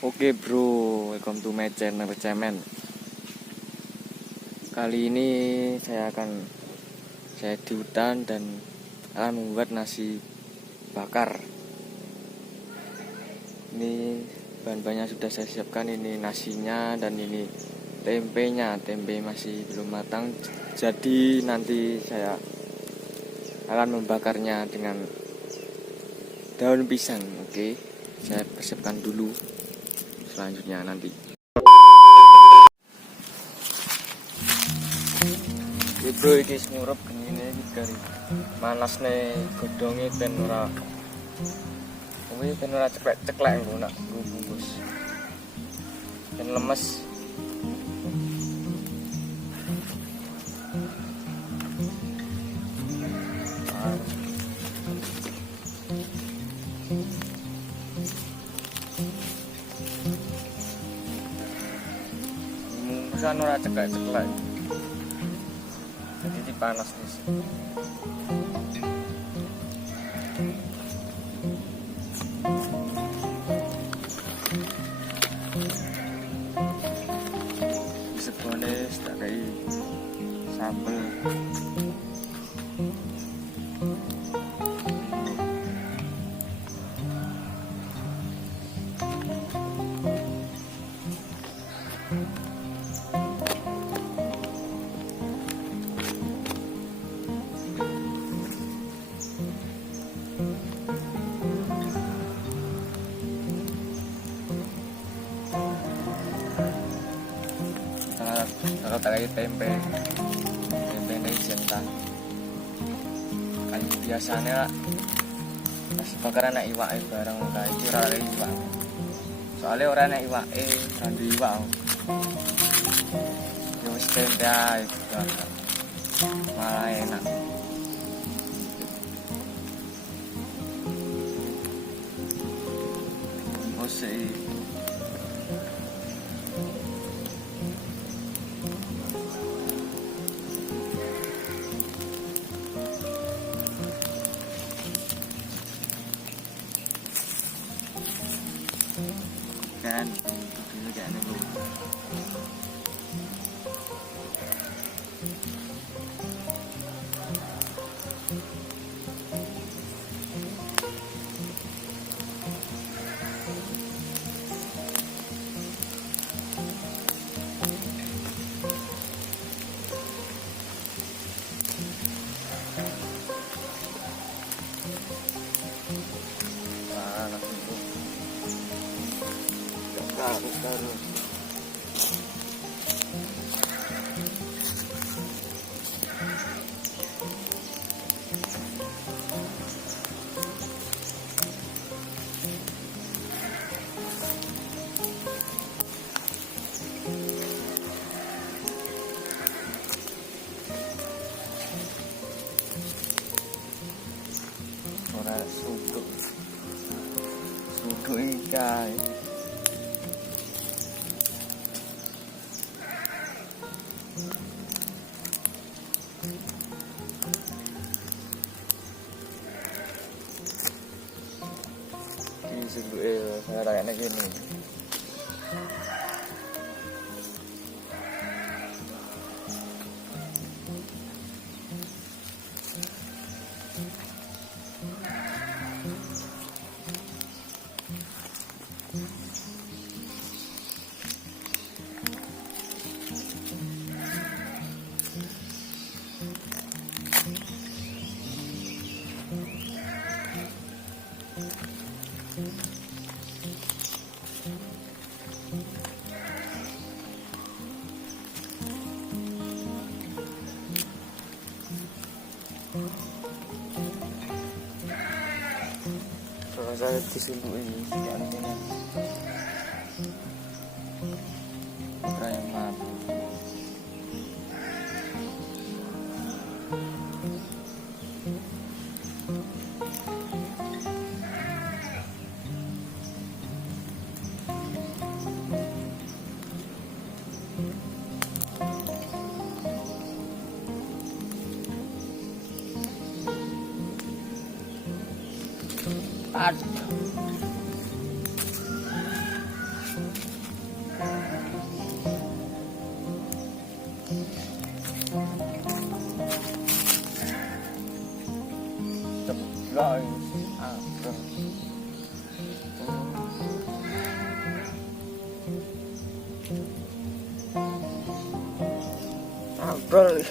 Oke bro, welcome to my channel Cemen. Kali ini saya di hutan dan akan membuat nasi bakar. Ini bahan-bahannya sudah saya siapkan, ini nasinya dan ini tempenya. Tempe masih belum matang, jadi nanti saya akan membakarnya dengan daun pisang. Oke, saya persiapkan dulu. Selanjutnya nanti. Ya bro, iki ngurup genine iki dari manasne godhonge ben ora ceklek lho nak bungkus. Ben lemes. Bungkusan ora ceklek-ceklek. Jadi dipanas di sini. Sepones tak kayak sambel. Kalau tak kayak tempe ini jentan kan biasanya nasi bakar anak iwak bareng kayak itu rara iwak, soalnya orang anak iwak randu iwak terus tempe aja malah enak. Osei kan ini kayak ini taruh. Ora suduk ikai. Ini sebuah saya kayaknya gini. Kalau saya disunduk ini sekian ini yang mati. Aduh. ngobrol.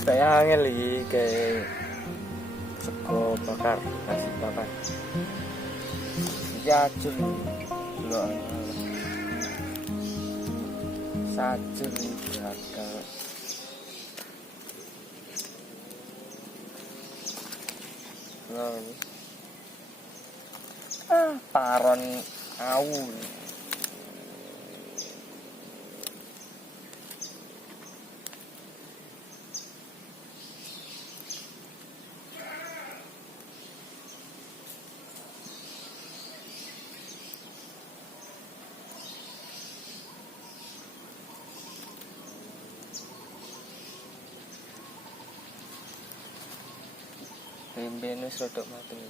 Kayak angin lagi kayak sego bakar, nasi bakar. Iki ajur lho. Sajur bakar. Nah, ini. Paron awu. Tempe wis rodok mateng.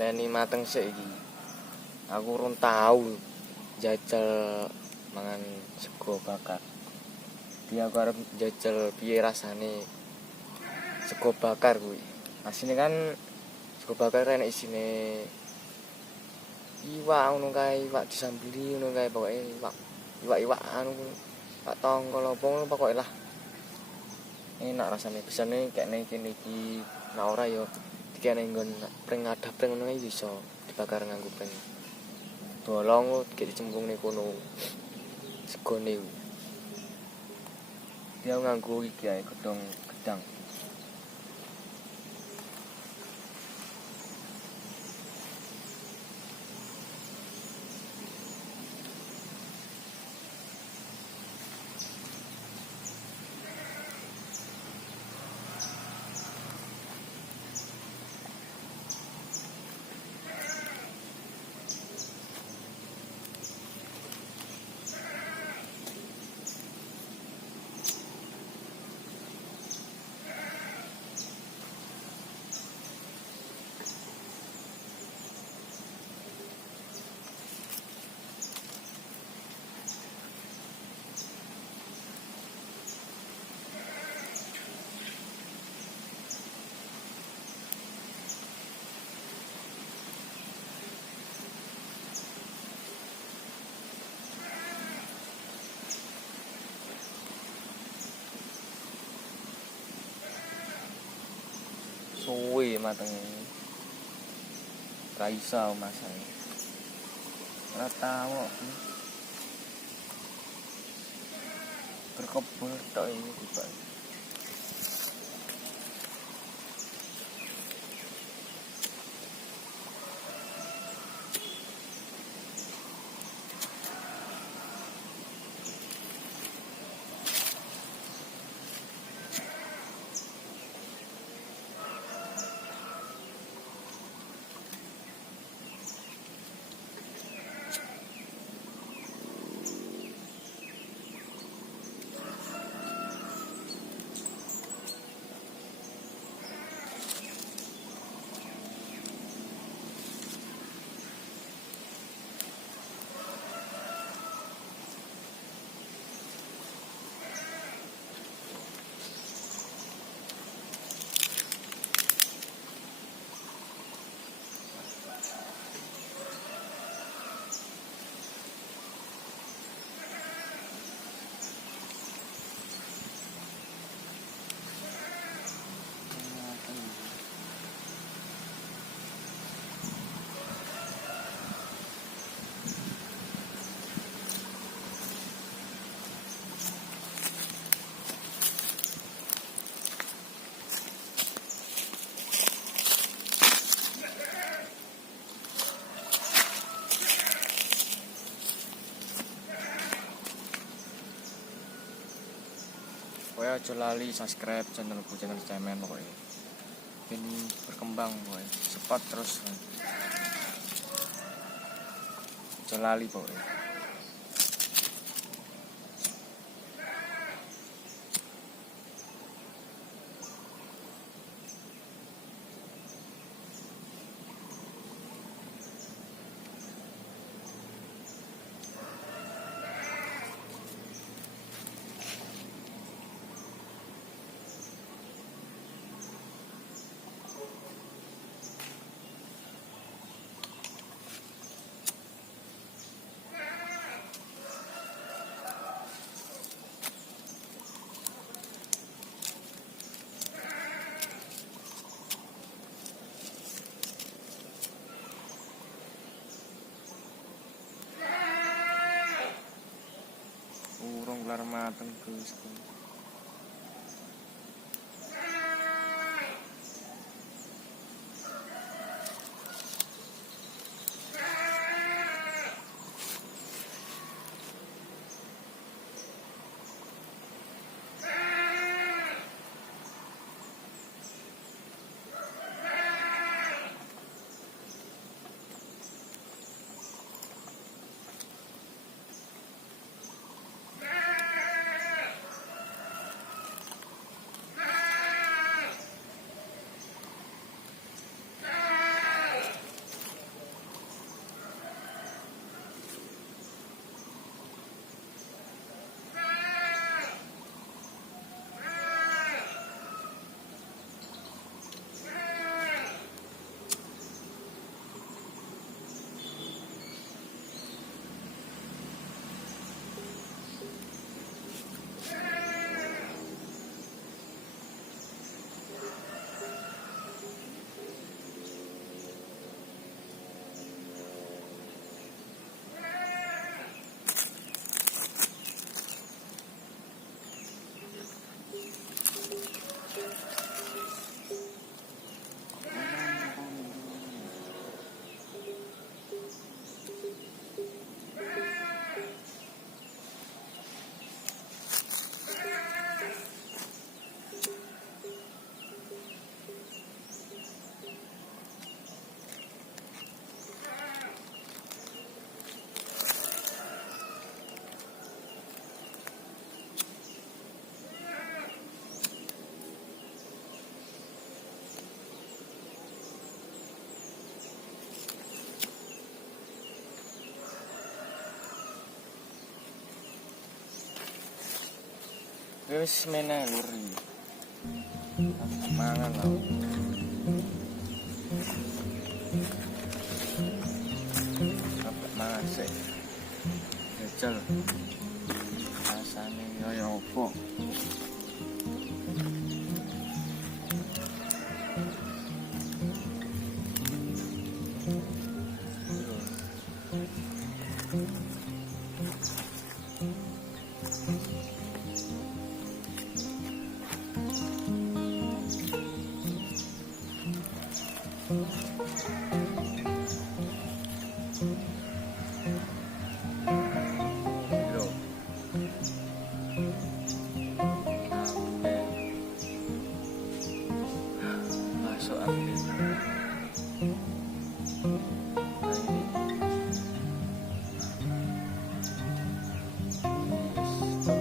Dani mateng sik iki. Aku urung tau jajal mangan sego bakar. Dia aku arep jajal piye rasane sego bakar kuwi. Asine kan sego bakar enek isine iwak ngono kae, iwak disambeli ngono kae pokoke iwak-iwak anu iwak tongkol opo ngono pokoke lah. enak rasane bisane kene kene iki nek ora yo dikene nggon pring ngadap pring ngono iki iso dibakar nganggo pring bolong gek dicemplungne kono segone dia nganggo iki ae gedong gedang. Suwe mateng ra iso masak ora tau berkebul tok iki tiba. Pokoknya aja lali subscribe channel cemen pokoknya ini berkembang pokoknya cepat terus aja lali pokoknya. Urung kelar mateng Gus. Wis meneh lur iki. Mangan lho. Apa mangan sih? Jajal. Rasane kaya opo? Masuk angin.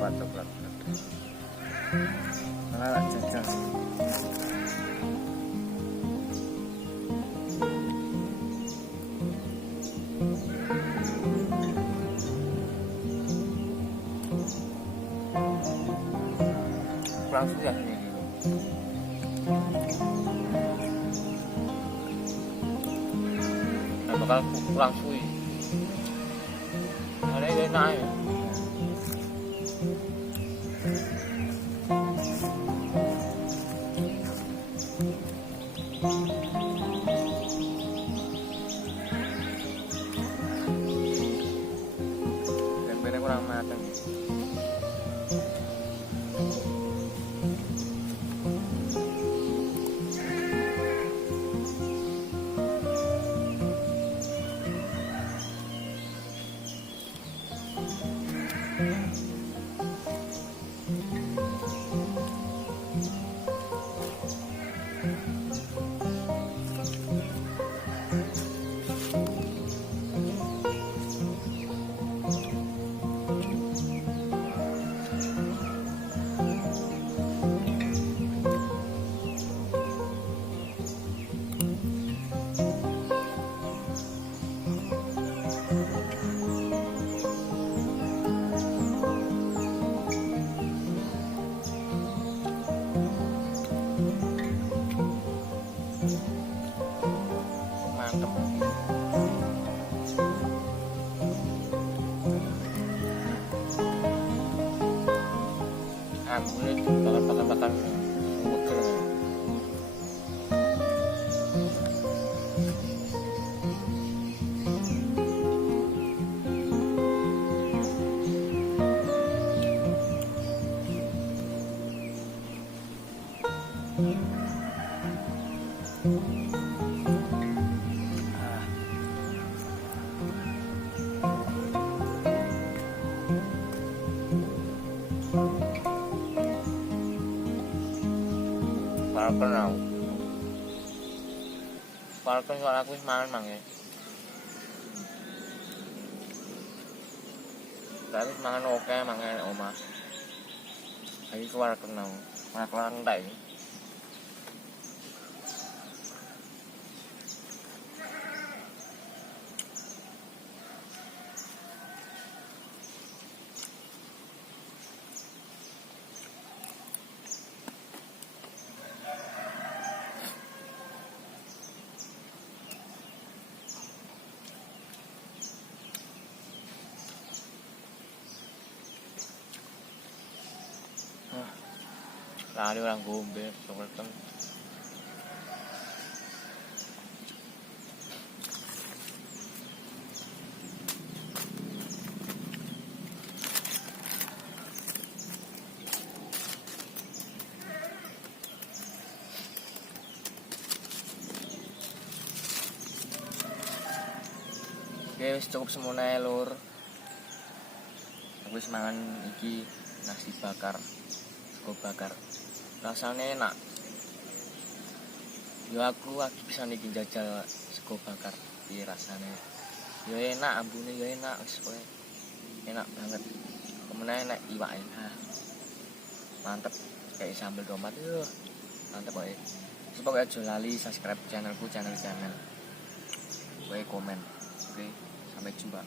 Coklat. Malah jajal. Langsung ya ini. Nah, bakal kurang suwi. Ada yang enak ya. Tempenya kurang matang. Mantap. Ambune bakar-bakar seger. Falcon soal aku wis mangan mang ya. Tapi mangan oke mangan omah. Lagi keluar kenal. Keluar entek iki. Lari orang gombe, coklat kan. Oke, wis cukup semono ae lur. Aku wis mangan iki nasi bakar, sego bakar. Rasanya enak. Yo aku bisa niki jajal sego bakar. Piye rasane? Yo enak, ambune yo enak, wis kowe. Enak banget. Kemudian enak iwak enak. Mantep kayak sambal tomat yo. Mantep kowe. Supaya aja lali subscribe channelku, channel. Kowe komen. Oke, sampai jumpa.